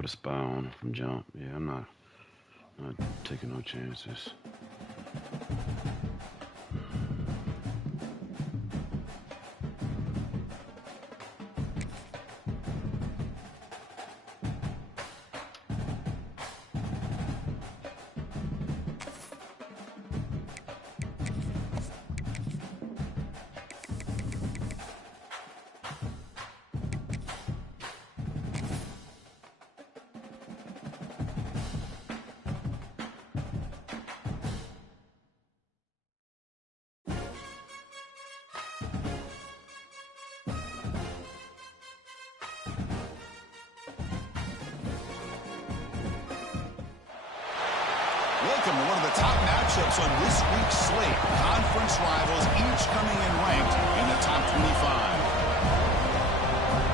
put a spy on from jump. Yeah, I'm not taking no chances. Welcome to one of the top matchups on this week's slate. Conference rivals, each coming in ranked in the top 25.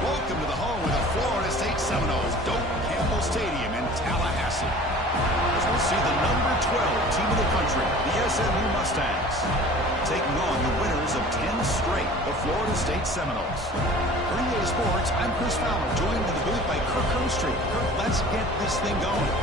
Welcome to the home of the Florida State Seminoles, Doak Campbell Stadium in Tallahassee. As we'll see the number 12 team of the country, the SMU Mustangs, taking on the winners of 10 straight, the Florida State Seminoles. For EA Sports, I'm Chris Fowler, joined in the booth by Kirk Herbstreit. Kirk, let's get this thing going.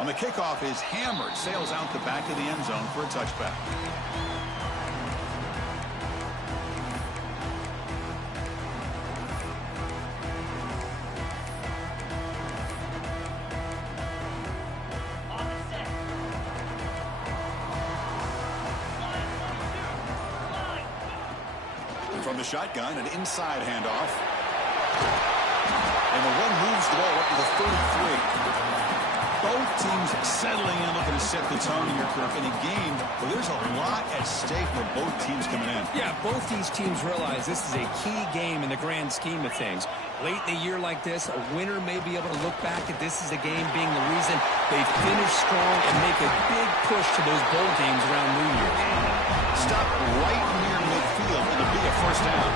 On the kickoff is hammered, sails out the back of the end zone for a touchback. From the shotgun, an inside handoff. And the one moves the ball up to the 33. Both teams settling in, looking to set the tone here, Kirk, in a game where there's a lot at stake for both teams coming in. Yeah, both these teams realize this is a key game in the grand scheme of things. Late in a year like this, a winner may be able to look back at this as a game being the reason they finish strong and make a big push to those bowl games around New Year's. Stop right near midfield, and it'll be a first down.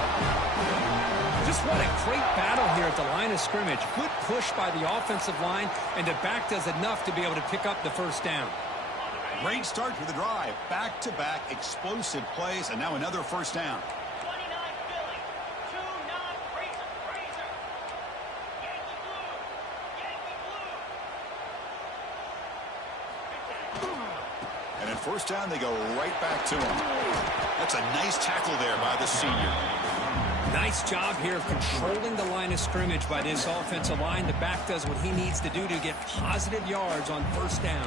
Just what a great battle here at the line of scrimmage. Good push by the offensive line, and the back does enough to be able to pick up the first down. Great start to the drive. Back-to-back explosive plays, and now another first down. And in first down, they go right back to him. That's a nice tackle there by the senior. Nice job here of controlling the line of scrimmage by this offensive line. The back does what he needs to do to get positive yards on first down.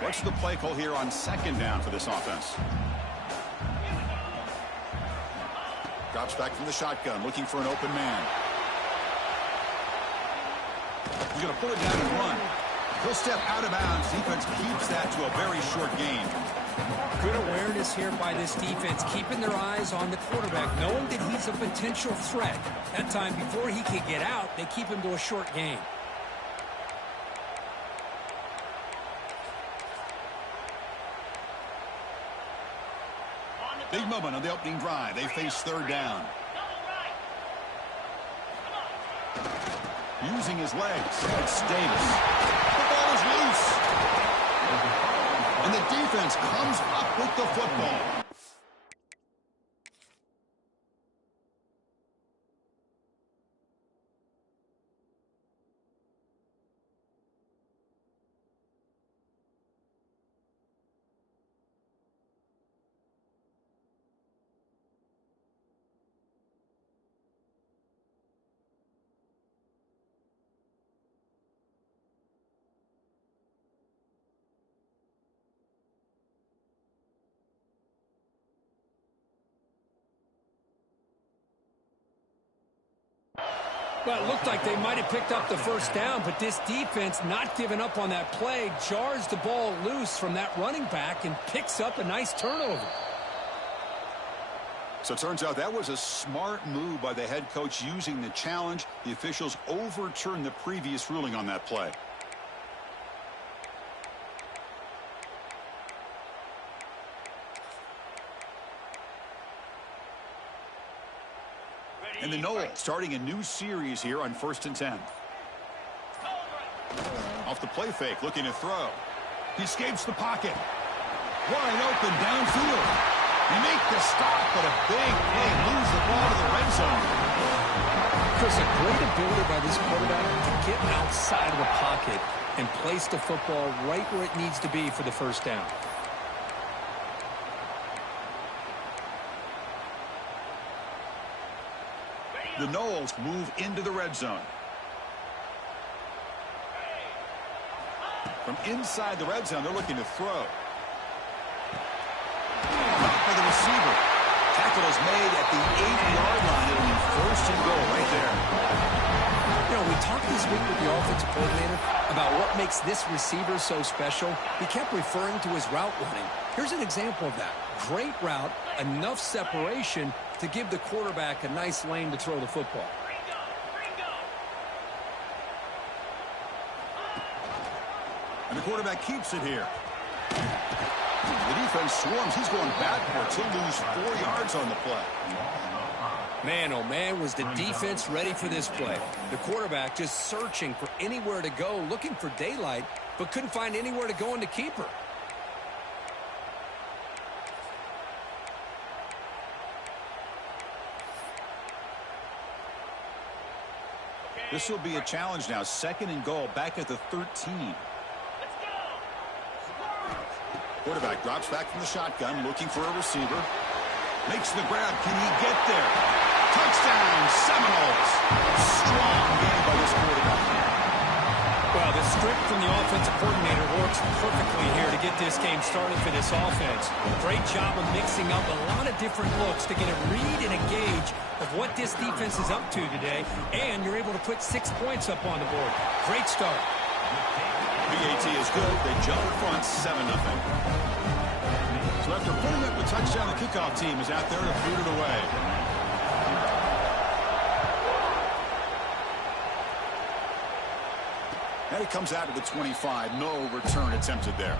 What's the play call here on second down for this offense? Drops back from the shotgun, looking for an open man. He's going to pull it down and run. He'll step out of bounds. Defense keeps that to a very short gain. Good awareness here by this defense, keeping their eyes on the quarterback, knowing that he's a potential threat. That time, before he can get out, they keep him to a short gain. Big moment on the opening drive. They face third down. Using his legs. It's Davis. The ball is loose. And the defense comes up with the football. Well, it looked like they might have picked up the first down, but this defense not giving up on that play jars the ball loose from that running back and picks up a nice turnover. So it turns out that was a smart move by the head coach using the challenge. The officials overturned the previous ruling on that play. And the Noles starting a new series here on 1st and 10. Off the play fake, looking to throw. He escapes the pocket. Wide open downfield. They make the stop, but a big play. Lose the ball to the red zone. Chris, a great ability by this quarterback to get outside of the pocket and place the football right where it needs to be for the first down. The Noles move into the red zone. From inside the red zone, they're looking to throw. For the receiver. Tackle is made at the 8-yard line. It'll be 1st and goal right there. You know, we talked this week with the offensive coordinator about what makes this receiver so special. He kept referring to his route running. Here's an example of that. Great route, enough separation to give the quarterback a nice lane to throw the football. And the quarterback keeps it here. The defense swarms. He's going backwards. He'll lose 4 yards on the play. Man, oh man, was the defense ready for this play. The quarterback just searching for anywhere to go, looking for daylight, but couldn't find anywhere to go in the keeper. This will be a challenge now. 2nd and goal, back at the 13. Quarterback drops back from the shotgun, looking for a receiver. Makes the grab. Can he get there? Touchdown, Seminoles. Strong game by this quarterback. Well, the script from the offensive coordinator works perfectly here to get this game started for this offense. Great job of mixing up a lot of different looks to get a read and a gauge of what this defense is up to today, and you're able to put 6 points up on the board. Great start. BAT is good. They jump in front, 7-0. So after putting up the touchdown, the kickoff team is out there to boot it away. And it comes out to the 25. No return attempted there.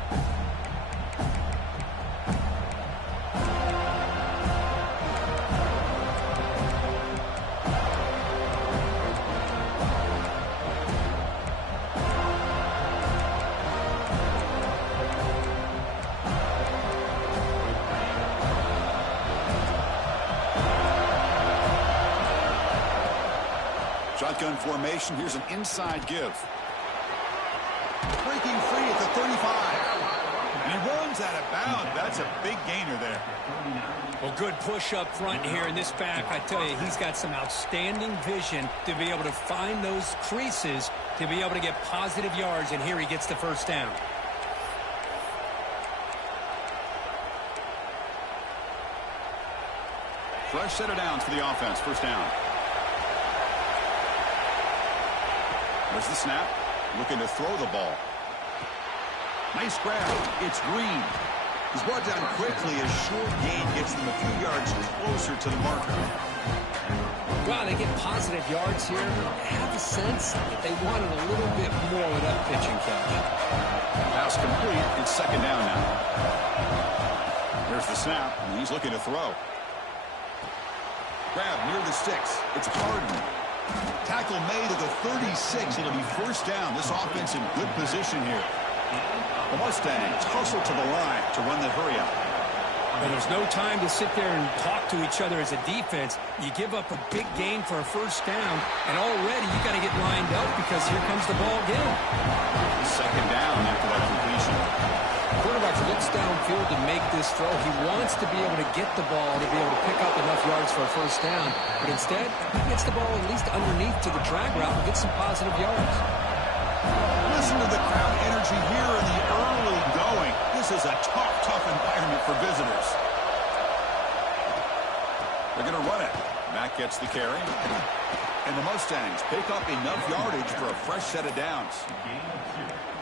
Shotgun formation. Here's an inside give. Breaking free at the 35. And he runs out of bounds. That's a big gainer there. Well, good push up front here in this back. I tell you, he's got some outstanding vision to be able to find those creases to be able to get positive yards, and here he gets the first down. Fresh set of downs for the offense. First down. There's the snap. Looking to throw the ball. Nice grab. It's Green. He's brought down quickly. A short gain gets them a few yards closer to the marker. Well, they get positive yards here. I have a sense that they wanted a little bit more with that pitching catch. Pass complete. It's 2nd down now. There's the snap. And he's looking to throw. Grab near the sticks. It's Harden. Tackle made at the 36. It'll be 1st down. This offense in good position here. The Mustangs hustle to the line to run the hurry out. And there's no time to sit there and talk to each other as a defense. You give up a big gain for a 1st down, and already you got to get lined up because here comes the ball again. 2nd down after that completion. Quarterback looks downfield to make this throw. He wants to be able to get the ball to be able to pick up enough yards for a 1st down. But instead, he gets the ball at least underneath to the drag route and gets some positive yards. Listen to the crowd energy here in the early going. This is a tough environment for visitors. They're going to run it. Mack gets the carry. And the Mustangs pick up enough yardage for a fresh set of downs.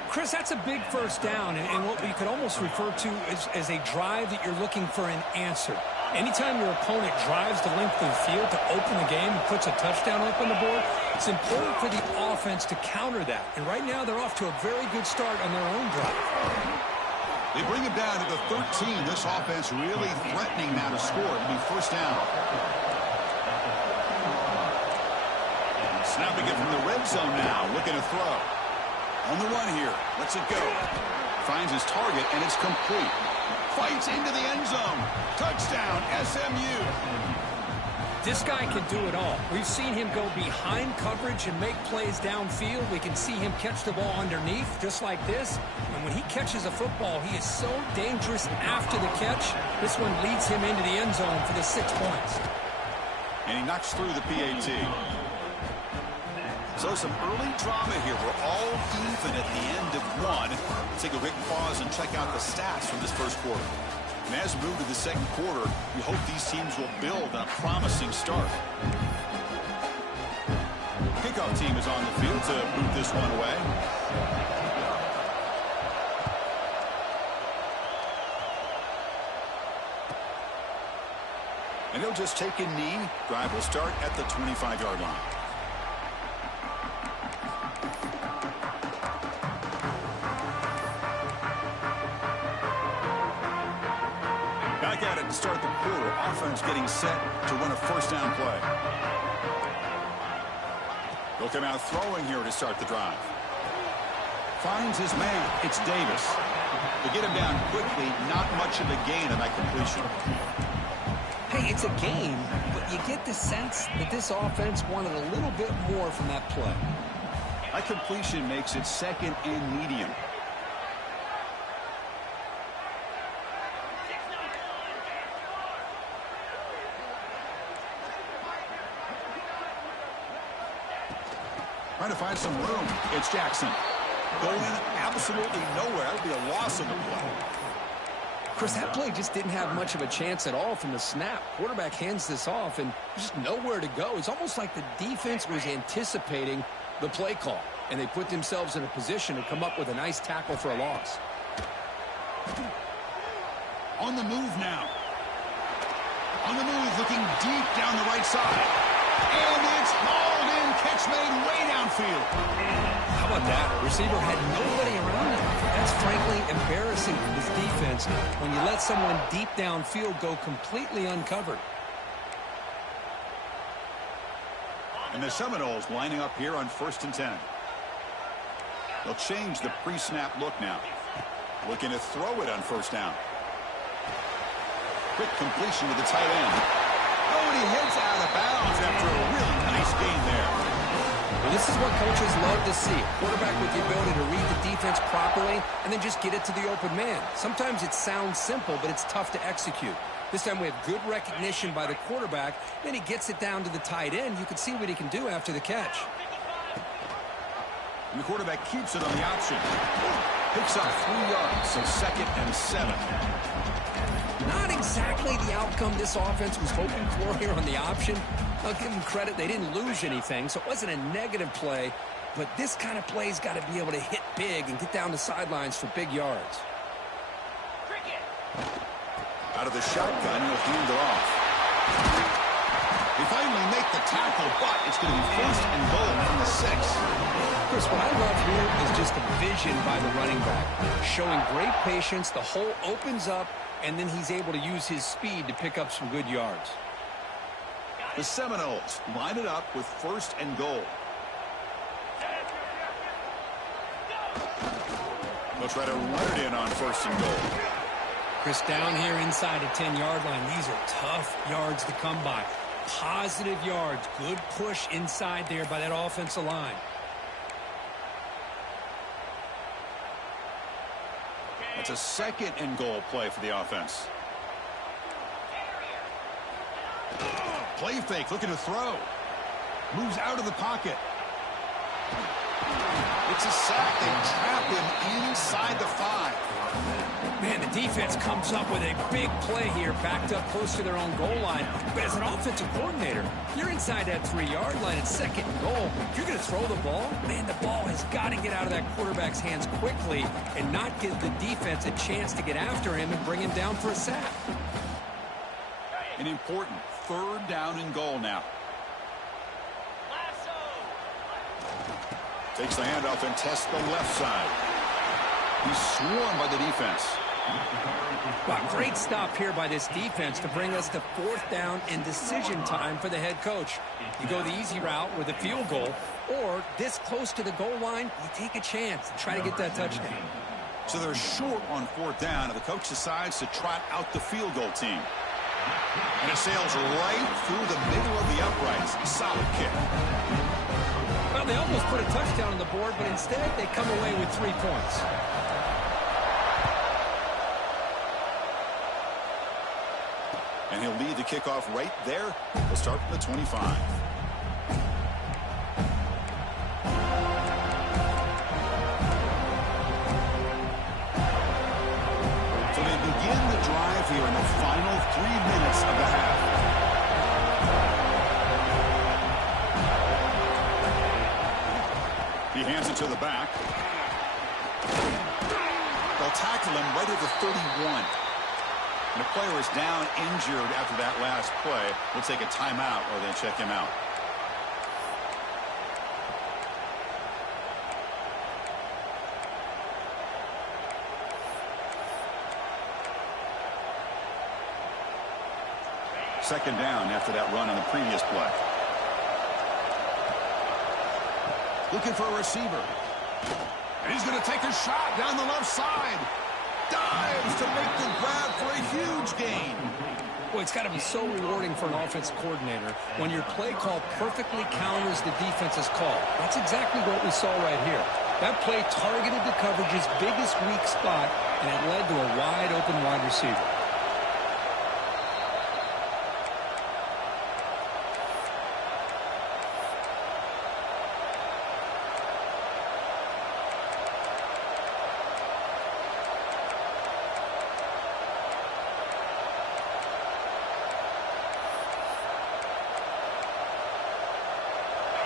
Chris, that's a big first down, and what we could almost refer to as a drive that you're looking for an answer. Anytime your opponent drives the length of the field to open the game and puts a touchdown up on the board, it's important for the offense to counter that. And right now, they're off to a very good start on their own drive. They bring it down to the 13. This offense really threatening now to score. It'll be first down. Snapping it from the red zone now, looking to throw. On the run here, lets it go. Finds his target, and it's complete. Fights into the end zone. Touchdown, SMU. This guy can do it all. We've seen him go behind coverage and make plays downfield. We can see him catch the ball underneath, just like this. And when he catches a football, he is so dangerous after the catch. This one leads him into the end zone for the 6 points. And he knocks through the PAT. So some early drama here. We're all even at the end of one. Let's take a quick pause and check out the stats from this first quarter. And as we move to the second quarter, we hope these teams will build a promising start. Kickoff team is on the field to boot this one away. And he'll just take a knee. Drive will start at the 25-yard line. Back at it to start the quarter. Offense getting set to run a first down play. They'll come out throwing here to start the drive. Finds his man. It's Davis. They get him down quickly. Not much of a gain on that completion. Hey, it's a game, but you get the sense that this offense wanted a little bit more from that play. That completion makes it second and medium. Trying to find some room. It's Jackson. Going absolutely nowhere. That would be a loss of the play. Chris, that play just didn't have much of a chance at all from the snap. Quarterback hands this off, and just nowhere to go. It's almost like the defense was anticipating the play call, and they put themselves in a position to come up with a nice tackle for a loss. On the move now. On the move, looking deep down the right side. And it's hauled in. Catch made way downfield. How about that? Receiver had nobody around him. That's frankly embarrassing for this defense when you let someone deep downfield go completely uncovered. And the Seminoles lining up here on 1st and 10. They'll change the pre-snap look now. Looking to throw it on first down. Quick completion to the tight end. Oh, and he heads out of bounds after a really nice gain there. Well, this is what coaches love to see. A quarterback with the ability to read the defense properly and then just get it to the open man. Sometimes it sounds simple, but it's tough to execute. This time we have good recognition by the quarterback. Then he gets it down to the tight end. You can see what he can do after the catch. And the quarterback keeps it on the option. Picks up 3 yards, so 2nd and 7. Not exactly the outcome this offense was hoping for here on the option. I'll give them credit. They didn't lose anything, so it wasn't a negative play. But this kind of play's got to be able to hit big and get down the sidelines for big yards. Out of the shotgun, he'll hand it off. They finally make the tackle, but it's going to be 1st and goal from the 6. Chris, what I love here is just the vision by the running back. Showing great patience, the hole opens up, and then he's able to use his speed to pick up some good yards. The Seminoles line it up with 1st and goal. They'll try to run it in on 1st and goal. Chris, down here inside the 10-yard line, these are tough yards to come by. Positive yards, good push inside there by that offensive line. That's a 2nd and goal play for the offense. Play fake, looking to throw. Moves out of the pocket. It's a sack. They trap him inside the 5. Man, the Defense comes up with a big play here, backed up close to their own goal line. But as an offensive coordinator, you're inside that 3-yard line at second and goal. If you're going to throw the ball, man, the ball has got to get out of that quarterback's hands quickly and not give the defense a chance to get after him and bring him down for a sack. An important 3rd down and goal now. Takes the handoff and tests the left side. He's swarmed by the defense. Well, great stop here by this defense to bring us to 4th down and decision time for the head coach. You go the easy route with a field goal, or this close to the goal line, you take a chance and try to get that touchdown. So they're short on 4th down, and the coach decides to trot out the field goal team. And it sails right through the middle of the uprights. Solid kick. Well, they almost put a touchdown on the board, but instead they come away with 3 points. And he'll lead the kickoff right there. We'll start from the 25. So they begin the drive here in the final 3 minutes of the half. He hands it to the back. They'll tackle him right at the 31. And the player is down injured after that last play. We'll take a timeout or they check him out. Second down after that run on the previous play. Looking for a receiver. And he's going to take a shot down the left side. Dives to make the grab for a huge gain. Well, it's got to be so rewarding for an offensive coordinator when your play call perfectly counters the defense's call. That's exactly what we saw right here. That play targeted the coverage's biggest weak spot, and it led to a wide-open wide receiver.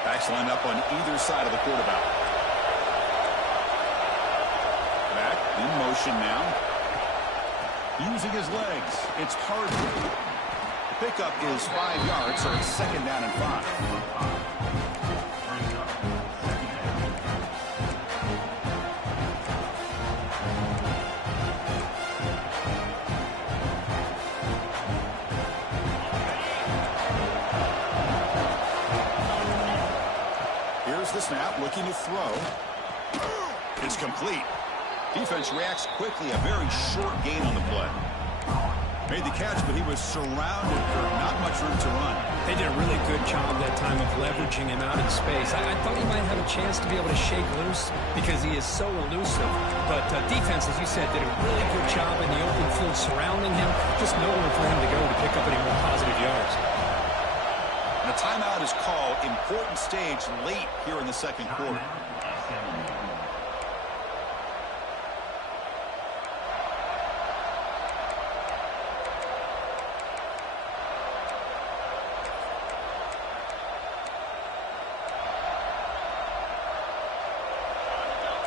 Backs lined up on either side of the quarterback. Back in motion now. Using his legs. It's hard. The pickup is 5 yards, so it's second down and 5. The snap, looking to throw. It's complete. Defense reacts quickly. A very short gain on the play. Made the catch, but he was surrounded for not much room to run. They did a really good job that time of leveraging him out in space. I thought he might have a chance to be able to shake loose because he is so elusive. But defense, as you said, did a really good job in the open field surrounding him. Just nowhere for him to go to pick up any more positive yards. And a timeout is called. Important stage late here in the second quarter.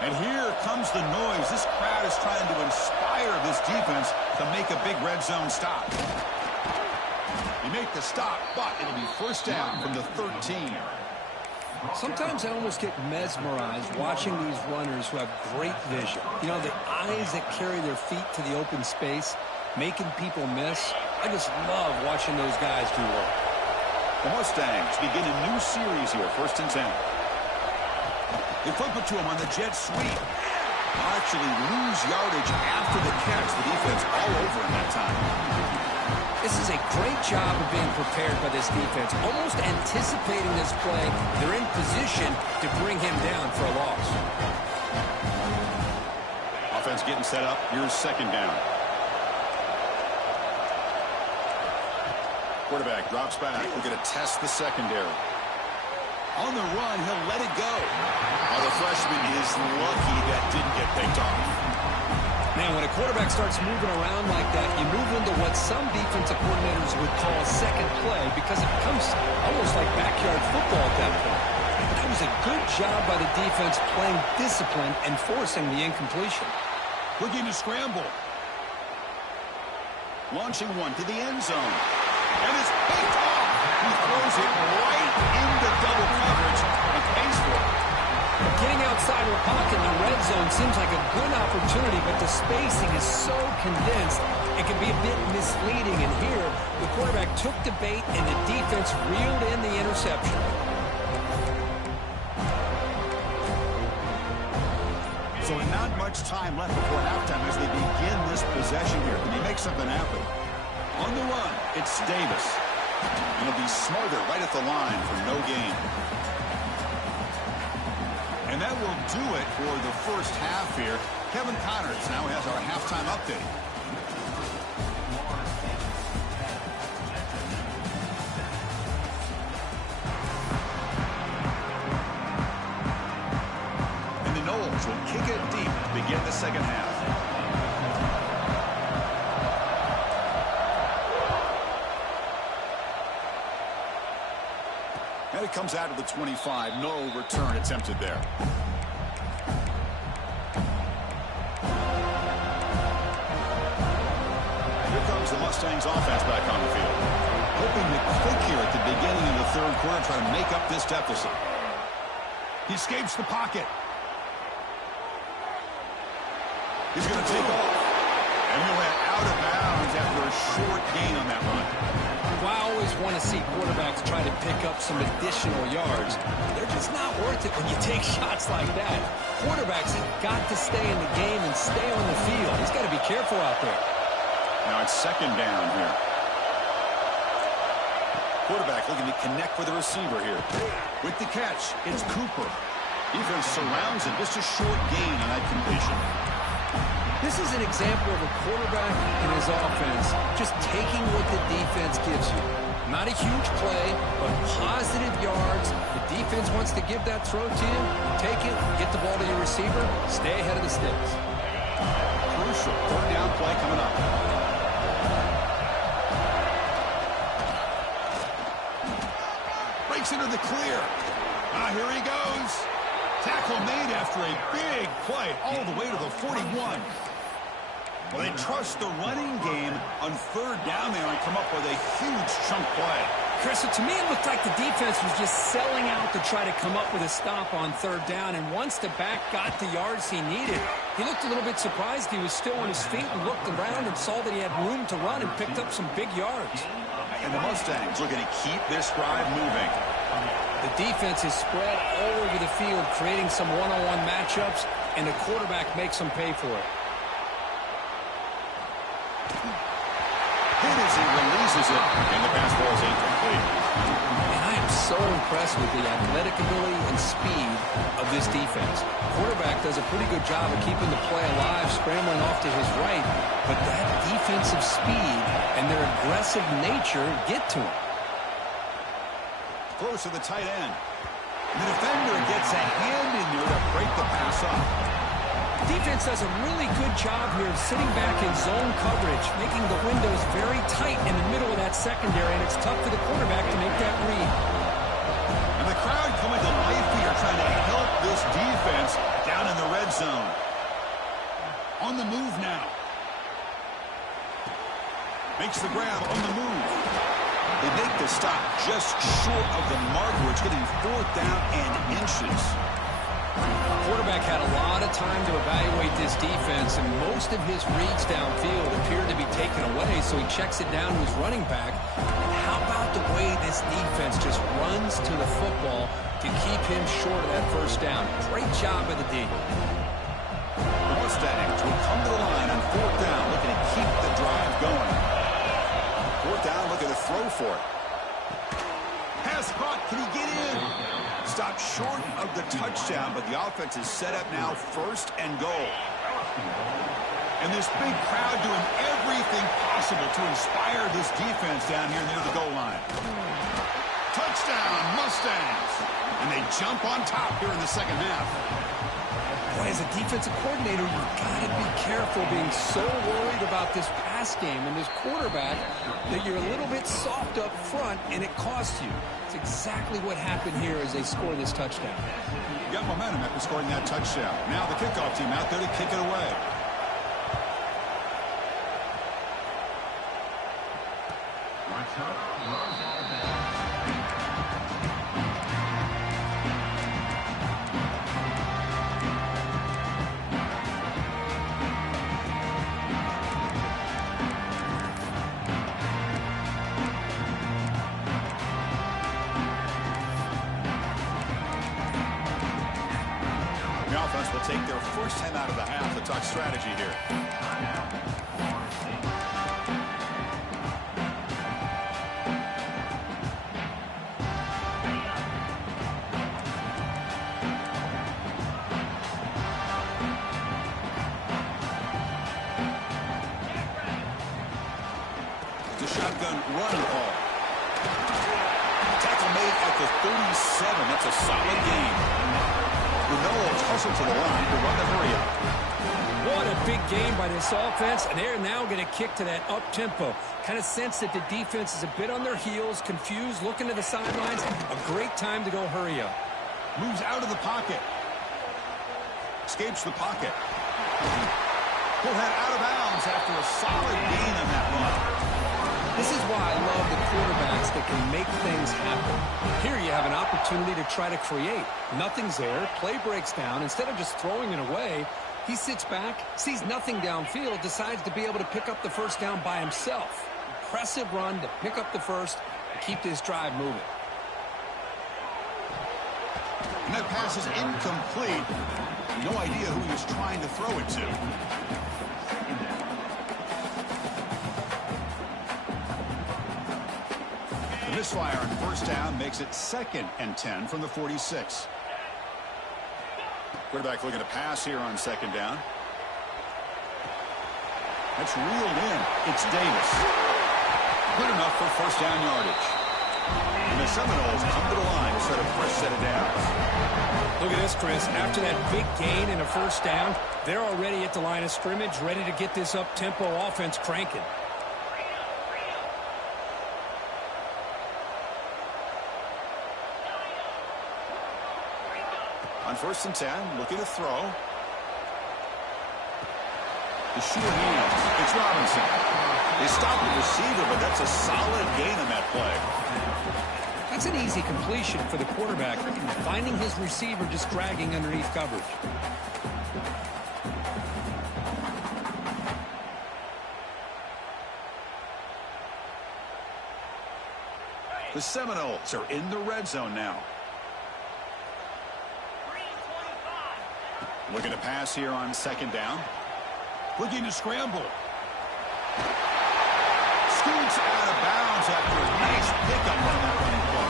And here comes the noise. This crowd is trying to inspire this defense to make a big red zone stop. You make the stop, but it'll be first down from the 13. Sometimes I almost get mesmerized watching these runners who have great vision. You know, the eyes that carry their feet to the open space, making people miss. I just love watching those guys do work. The Mustangs begin a new series here, first and 10. They flip it to him on the jet sweep. Actually lose yardage after the catch. The defense all over him that time. This is a great job of being prepared by this defense. Almost anticipating this play, they're in position to bring him down for a loss. Offense getting set up. Here's second down. Quarterback drops back. We're going to test the secondary. On the run, he'll let it go. Now the freshman is lucky that didn't get picked off. Now, when a quarterback starts moving around like that, you move into what some defensive coordinators would call second play because it becomes almost like backyard football at that point. That was a good job by the defense playing discipline and forcing the incompletion. Looking to scramble. Launching one to the end zone. And it's picked off. He throws it right into double coverage and pays for it. Getting outside of the pocket in the red zone seems like a good opportunity, but the spacing is so condensed, it can be a bit misleading. And here, the quarterback took the bait, and the defense reeled in the interception. So not much time left before halftime as they begin this possession here. Can he make something happen? On the run, it's Davis. And he'll be smarter right at the line for no gain. And that will do it for the first half here. Kevin Connors now has our halftime update. And the Noles will kick it deep to begin the second half. And it comes out of the 25. No return attempted there. Here comes the Mustangs offense back on the field. Hoping to click here at the beginning of the third quarter, try to make up this deficit. He escapes the pocket. He's going to take off. And he went out of bounds after a short gain on that run. Well, I always want to see quarterbacks try to pick up some additional yards. They're just not worth it when you take shots like that. Quarterbacks have got to stay in the game and stay on the field. He's got to be careful out there. Now it's second down here. Quarterback looking to connect with the receiver here. With the catch, it's Cooper. Defense surrounds him. Just a short gain on that completion. This is an example of a quarterback and his offense just taking what the defense gives you. Not a huge play, but positive yards. The defense wants to give that throw to you. You take it, get the ball to your receiver, stay ahead of the sticks. Crucial third down play coming up. Breaks into the clear. Here he goes. Tackle made after a big play all the way to the 41. Well, they trust the running game on third down there and come up with a huge chunk play. Chris, to me, it looked like the defense was just selling out to try to come up with a stop on third down. And once the back got the yards he needed, he looked a little bit surprised. He was still on his feet and looked around and saw that he had room to run and picked up some big yards. And the Mustangs looking to keep this drive moving. The defense is spread all over the field, creating some one-on-one matchups, and the quarterback makes them pay for it. Hit as he releases it, and the pass ball is incomplete. And I am so impressed with the athletic ability and speed of this defense. Quarterback does a pretty good job of keeping the play alive, scrambling off to his right, but that defensive speed and their aggressive nature get to him. Close to the tight end. The defender gets a hand in there to break the pass up. Defense does a really good job here of sitting back in zone coverage, making the windows very tight in the middle of that secondary, and it's tough for the quarterback to make that read. And the crowd coming to life here, trying to help this defense down in the red zone. On the move now. Makes the grab on the move. They make the stop just short of the mark, where it's getting fourth down and inches. Quarterback had a lot of time to evaluate this defense, and most of his reads downfield appeared to be taken away, so he checks it down to his running back. And how about the way this defense just runs to the football to keep him short of that first down? Great job by the D. The Mustangs will come to the line on fourth down, looking to keep the drive going. Fourth down, looking to throw for it. Pass caught. Can he get in? Stopped short of the touchdown, but the offense is set up now first and goal. And this big crowd doing everything possible to inspire this defense down here near the goal line. Touchdown, Mustangs. And they jump on top here in the second half. Boy, as a defensive coordinator, you've got to be careful being so worried about this pass game and this quarterback that you're a little bit soft up front and it costs you. It's exactly what happened here as they score this touchdown. You got momentum after scoring that touchdown. Now the kickoff team out there to kick it away. The offense will take their first 10 out of the half to talk strategy here. The shotgun run call. Tackle made at the 37. That's a solid gain. The Noles hustle to the line to run the hurry up. What a big game by this offense, and they're now going to kick to that up-tempo. Kind of sense that the defense is a bit on their heels, confused, looking to the sidelines. A great time to go hurry up. Moves out of the pocket. Escapes the pocket. Pull head out of bounds after a solid gain on that run. This is why I love the quarterbacks that can make things happen. Here you have an opportunity to try to create. Nothing's there. Play breaks down. Instead of just throwing it away, he sits back, sees nothing downfield, decides to be able to pick up the first down by himself. Impressive run to pick up the first and keep this drive moving. And that pass is incomplete. No idea who he was trying to throw it to. The misfire on first down makes it 2nd and 10 from the 46. Quarterback looking to pass here on 2nd down. That's reeled in. It's Davis. Good enough for first down yardage. And the Seminoles come to the line to set a fresh set of downs. Look at this, Chris. After that big gain and a first down, they're already at the line of scrimmage, ready to get this up-tempo offense cranking. On 1st and 10, looking to throw. The sure hands. It's Robinson. They stop the receiver, but that's a solid gain on that play. That's an easy completion for the quarterback, finding his receiver just dragging underneath coverage. The Seminoles are in the red zone now. Looking to pass here on 2nd down. Looking to scramble. Scoots out of bounds after a nice pickup on that running play.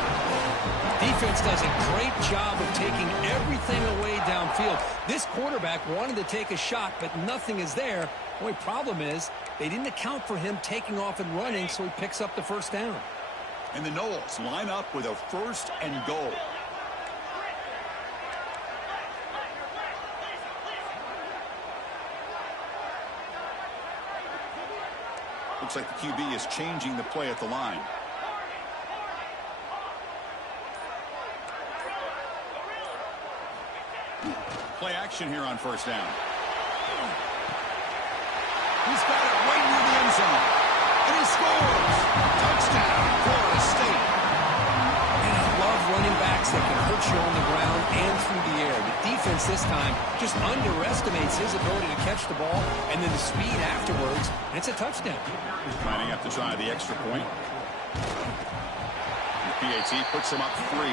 Defense does a great job of taking everything away downfield. This quarterback wanted to take a shot, but nothing is there. The only problem is they didn't account for him taking off and running, so he picks up the first down. And the Noles line up with a 1st and goal. Looks like the QB is changing the play at the line. Play action here on first down. He's got it right near the end zone. And he scores! Touchdown, Florida State. And I love running backs that can hurt you on the ground and through the air. The defense this time just underestimates his ability to catch the ball and then the speed afterwards, and it's a touchdown. Lining up to try the extra point. The PAT puts him up 3.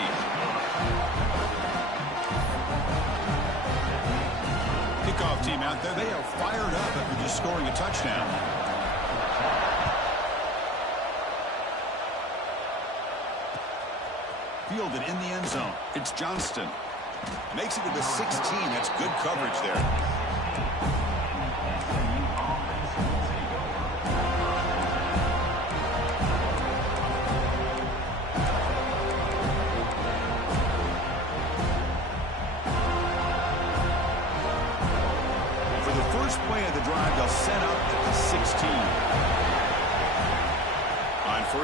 Kickoff team out there. They are fired up after just scoring a touchdown. Fielded in the end zone. It's Johnston. Makes it to the 16. That's good coverage there.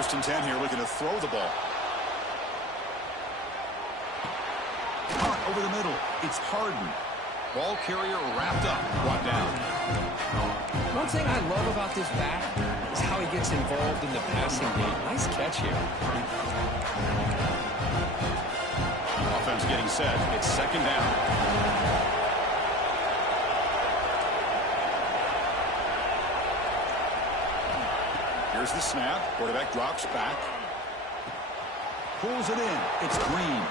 First and 10 here, looking to throw the ball. Caught over the middle. It's Harden. Ball carrier wrapped up, brought down. One thing I love about this back is how he gets involved in the passing game. Nice catch here. Offense getting set. It's second down. Here's the snap. Quarterback drops back. Pulls it in. It's Green.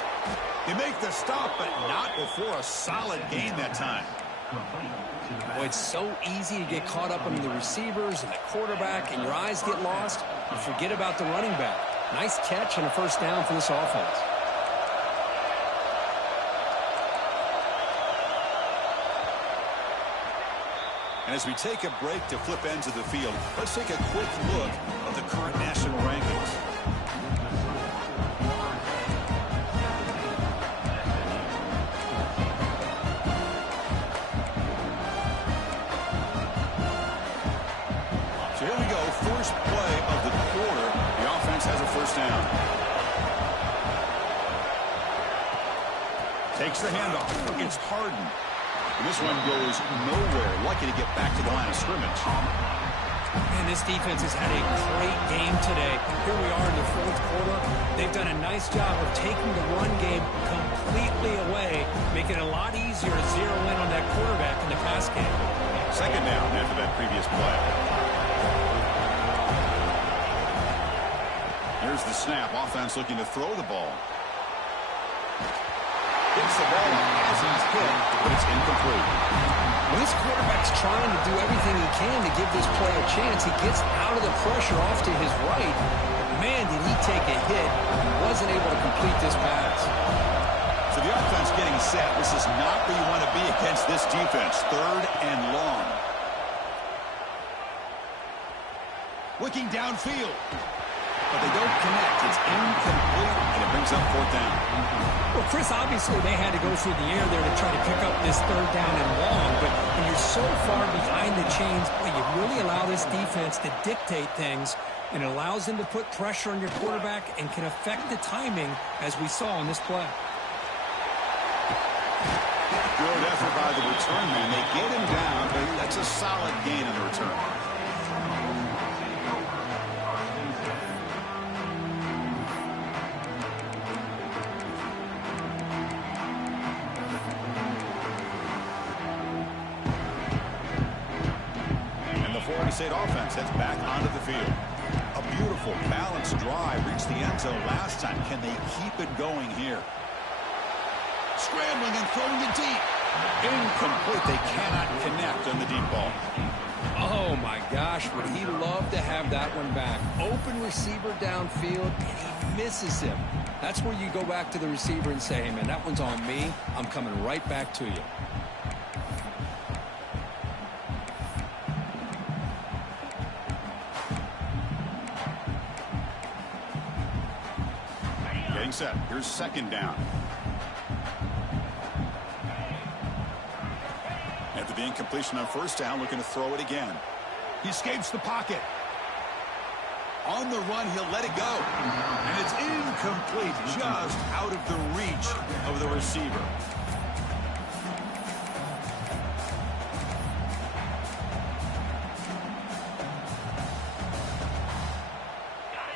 They make the stop, but not before a solid gain that time. Boy, it's so easy to get caught up in the receivers and the quarterback, and your eyes get lost. You forget about the running back. Nice catch and a first down for this offense. And as we take a break to flip ends of the field, let's take a quick look at the current national rankings. So here we go, first play of the quarter. The offense has a first down. Takes the handoff. It's Harden. And this one goes nowhere. Lucky to get back to the line of scrimmage. Man, this defense has had a great game today. Here we are in the fourth quarter. They've done a nice job of taking the run game completely away, making it a lot easier to zero in on that quarterback in the pass game. Second down after that previous play. Here's the snap. Offense looking to throw the ball. Hits the ball as he's hit, but it's incomplete. Well, this quarterback's trying to do everything he can to give this play a chance. He gets out of the pressure off to his right. But man, did he take a hit. He wasn't able to complete this pass. So the offense getting set. This is not where you want to be against this defense. Third and long. Looking downfield. But they don't connect. It's incomplete, and it brings up fourth down. Well, Chris, obviously they had to go through the air there to try to pick up this third down and long, but when you're so far behind the chains, boy, you really allow this defense to dictate things, and it allows them to put pressure on your quarterback and can affect the timing, as we saw on this play. Good effort by the return man. They get him down, but that's a solid gain on the return. State offense heads back onto the field. A beautiful, balanced drive reached the end zone last time. Can they keep it going here? Scrambling and throwing it deep. Incomplete. They cannot connect on the deep ball. Oh, my gosh. Would he love to have that one back? Open receiver downfield, and he misses him. That's where you go back to the receiver and say, hey, man, that one's on me. I'm coming right back to you. Set. Here's second down. After the incompletion on first down, looking to throw it again. He escapes the pocket. On the run, he'll let it go. And it's incomplete, just out of the reach of the receiver.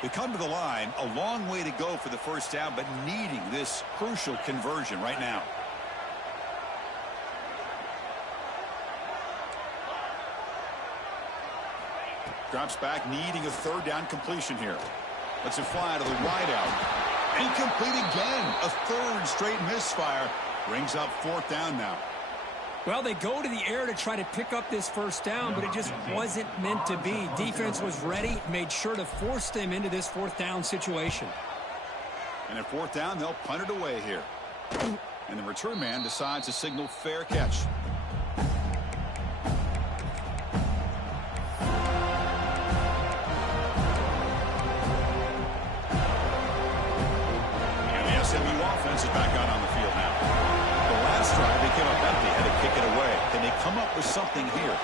They come to the line, a long way to go for the first down, but needing this crucial conversion right now. Drops back, needing a third down completion here. Lets it fly to the wide out. Incomplete again. A third straight misfire. Brings up fourth down now. Well, they go to the air to try to pick up this first down, but it just wasn't meant to be. Defense was ready, made sure to force them into this fourth down situation. And at fourth down, they'll punt it away here. And the return man decides to signal fair catch. And the SMU offense is back out on the field now. The last drive, they came up empty, had to kick it away. Can they come up with something here?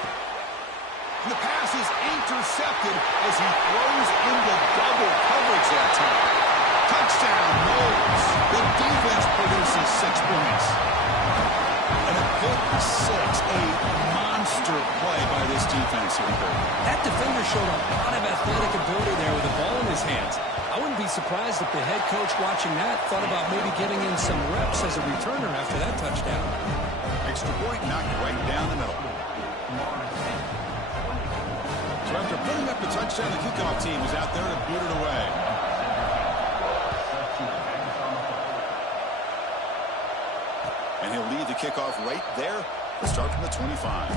And the pass is intercepted as he throws into double coverage that time. Touchdown, Knowles. The defense produces 6 points. And a pick six, a monster play by this defense here. That defender showed a lot of athletic ability there with the ball in his hands. I wouldn't be surprised if the head coach watching that thought about maybe giving him some reps as a returner after that touchdown. Extra point knocked right down the middle. So after putting up the touchdown, the kickoff team is out there to boot it away. And he'll lead the kickoff right there to start from the 25.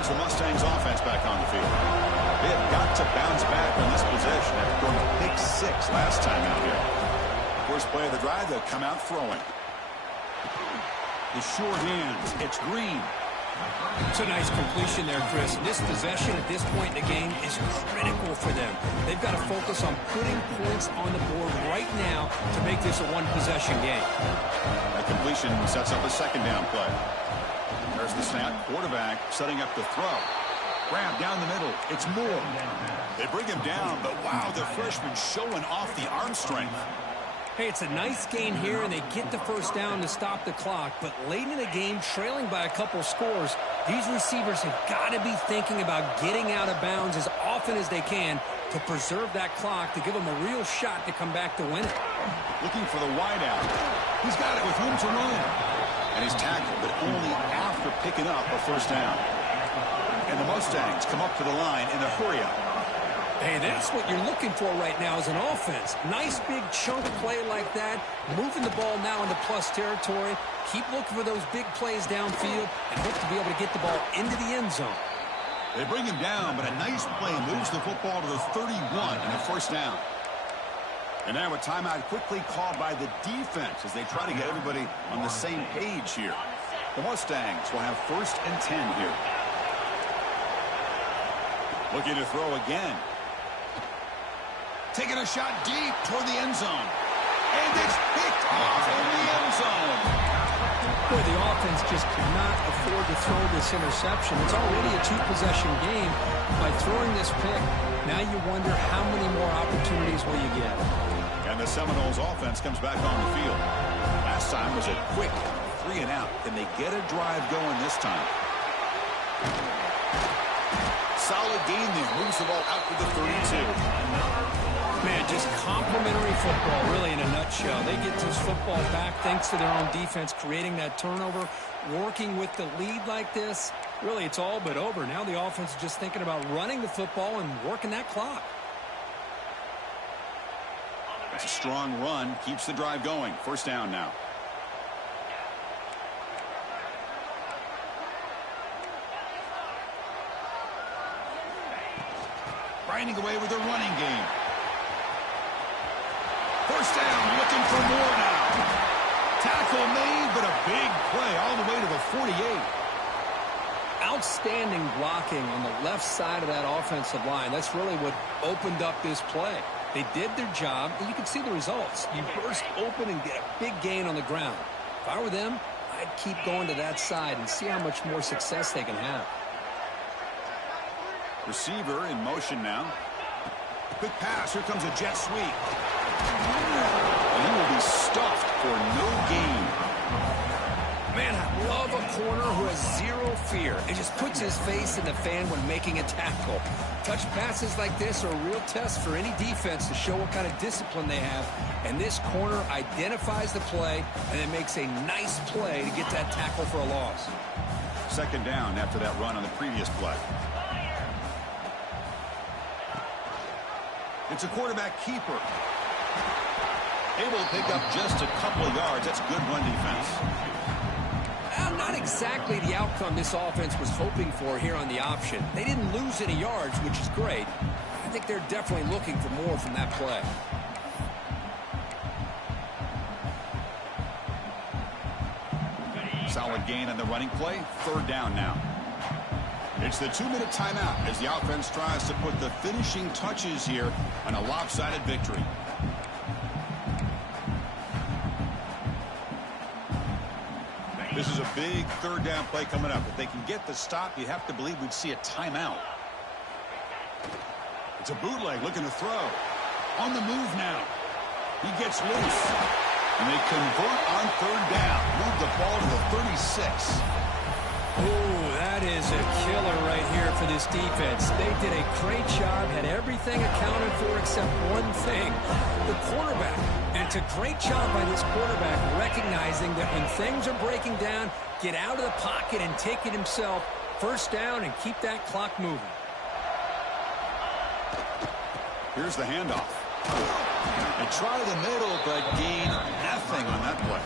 The Mustangs offense back on the field. They have got to bounce back on this possession after going a pick six last time out here. First play of the drive, they'll come out throwing. The short hands, it's Green. It's a nice completion there, Chris. This possession at this point in the game is critical for them. They've got to focus on putting points on the board right now to make this a one-possession game. That completion sets up a second down play. There's the snap. Quarterback setting up the throw. Grab down the middle. It's Moore. They bring him down, but wow, the freshman showing off the arm strength. Hey, it's a nice gain here, and they get the first down to stop the clock. But late in the game, trailing by a couple scores, these receivers have got to be thinking about getting out of bounds as often as they can to preserve that clock, to give them a real shot to come back to win it. Looking for the wideout. He's got it with room to run. And he's tackled, but only after picking up a first down. And the Mustangs come up to the line in a hurry-up. Hey, that's what you're looking for right now as an offense. Nice big chunk play like that. Moving the ball now into plus territory. Keep looking for those big plays downfield and hope to be able to get the ball into the end zone. They bring him down, but a nice play moves the football to the 31 and a first down. And now a timeout quickly called by the defense as they try to get everybody on the same page here. The Mustangs will have 1st and 10 here. Looking to throw again. Taking a shot deep toward the end zone. And it's picked off in the end zone. Boy, the offense just cannot afford to throw this interception. It's already a 2-possession game. By throwing this pick, now you wonder how many more opportunities will you get. And the Seminoles offense comes back on the field. Last time was a quick 3 and out. Can they get a drive going this time? Solid gain. These moves the ball out to the 32. Man, just complimentary football, really, in a nutshell. They get this football back thanks to their own defense, creating that turnover, working with the lead like this. Really, it's all but over. Now the offense is just thinking about running the football and working that clock. It's a strong run. Keeps the drive going. First down now. Grinding away with the running game. First down, looking for more now. Tackle made, but a big play all the way to the 48. Outstanding blocking on the left side of that offensive line. That's really what opened up this play. They did their job, and you can see the results. You burst open and get a big gain on the ground. If I were them, I'd keep going to that side and see how much more success they can have. Receiver in motion now. Quick pass. Here comes a jet sweep. And he will be stuffed for no gain. Man, I love a corner who has zero fear and just puts his face in the fan when making a tackle. Touch passes like this are a real test for any defense to show what kind of discipline they have. And this corner identifies the play and then makes a nice play to get that tackle for a loss. Second down after that run on the previous play. It's a quarterback keeper. Able to pick up just a couple of yards. That's good run defense. Not exactly the outcome this offense was hoping for here on the option. They didn't lose any yards, which is great. I think they're definitely looking for more from that play. Solid gain on the running play. Third down now. It's the 2-minute timeout as the offense tries to put the finishing touches here on a lopsided victory. This is a big third down play coming up. If they can get the stop, you have to believe we'd see a timeout. It's a bootleg looking to throw. On the move now. He gets loose. And they convert on third down. Move the ball to the 36. Ooh, that is a killer right here for this defense. They did a great job, had everything accounted for except one thing, the quarterback. And it's a great job by this quarterback recognizing that when things are breaking down, get out of the pocket and take it himself. First down and keep that clock moving. Here's the handoff. They try the middle, but gain nothing on that play.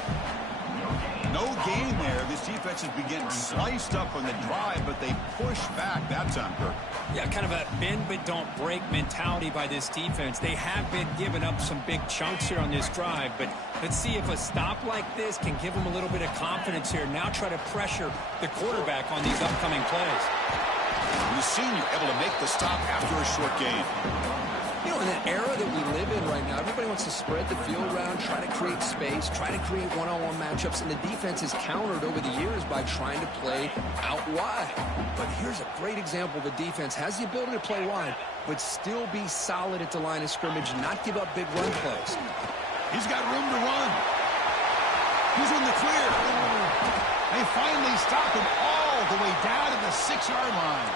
No gain there. This defense has been getting sliced up on the drive, but they push back. That's on purpose. Yeah, kind of a bend but don't break mentality by this defense. They have been giving up some big chunks here on this drive, but let's see if a stop like this can give them a little bit of confidence here. Now try to pressure the quarterback on these upcoming plays. The senior able to make the stop after a short gain. You know, in the era that we live in right now, everybody wants to spread the field around, try to create space, try to create one-on-one matchups, and the defense has countered over the years by trying to play out wide. But here's a great example. The defense has the ability to play wide, but still be solid at the line of scrimmage and not give up big run plays. He's got room to run. He's in the clear. They finally stop him all the way down to the 6-yard line.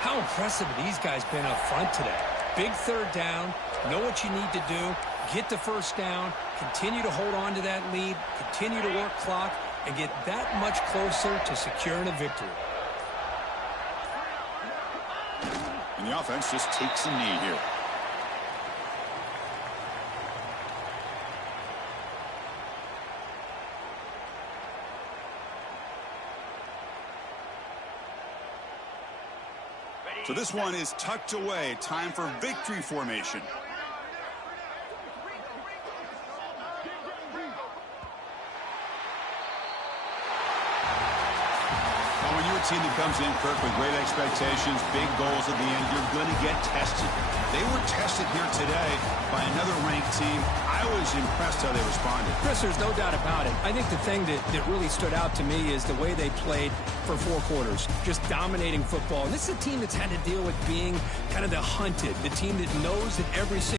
How impressive have these guys been up front today? Big third down, know what you need to do, get the first down, continue to hold on to that lead, continue to work clock, and get that much closer to securing a victory. And the offense just takes a knee here. So this one is tucked away. Time for victory formation. When you're a team that comes in, Kirk, with great expectations, big goals at the end, you're going to get tested. They were tested here today by another ranked team. I was impressed how they responded. Chris, there's no doubt about it. I think the thing that really stood out to me is the way they played for 4 quarters, just dominating football. And this is a team that's had to deal with being kind of the hunted, the team that knows that every single